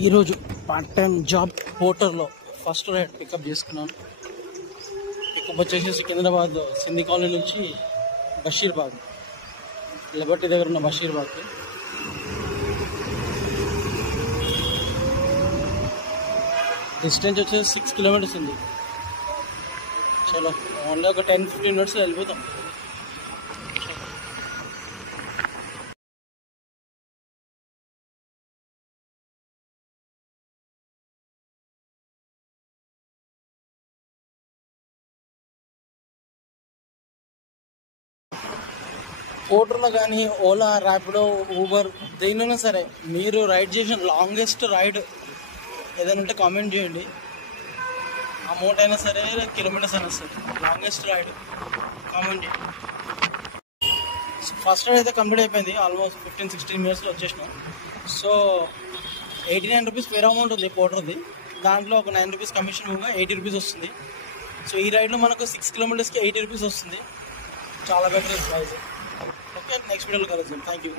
ఈరోజు part time job పోర్టర్లో first ride pickup చేసుకున్నాను. పికప్ వచ్చేసి సికింద్రాబాద్ సింధీ కాలనీ నుంచి బషీర్బాగ్, లిబర్టీ దగ్గర ఉన్న బషీర్బాగ్కి. డిస్టెన్స్ వచ్చేసి 6 కిలోమీటర్స్ ఉంది. చలో ఓన్లీ ఒక 10-15 మినిట్స్లో వెళ్ళిపోతాం. పోర్టర్లో కానీ ఓలా, ర్యాపిడో, ఊబర్ దేనిలోనే సరే మీరు రైడ్ చేసిన లాంగెస్ట్ రైడ్ ఏదైనా ఉంటే కామెంట్ చేయండి. అమౌంట్ అయినా సరే, కిలోమీటర్స్ అయినా సరే, లాంగెస్ట్ రైడ్ కామెంట్ చేయండి. ఫస్ట్ రైడ్ అయితే కంప్లీట్ అయిపోయింది. ఆల్మోస్ట్ 15-16 మినిట్స్లో వచ్చేసినాం. సో 89 రూపీస్ ఫేర్ అమౌంట్ ఉంది పోర్టర్ది. దాంట్లో ఒక 9 రూపీస్ కమిషన్ పోగా 80 రూపీస్ వస్తుంది. సో ఈ రైడ్లో మనకు 6 కిలోమీటర్స్కి 80 రూపీస్ వస్తుంది. చాలా బెటర్ ప్రైస్. ఓకే, నెక్స్ట్ వీడియోలో కలుద్దాం. Thank you.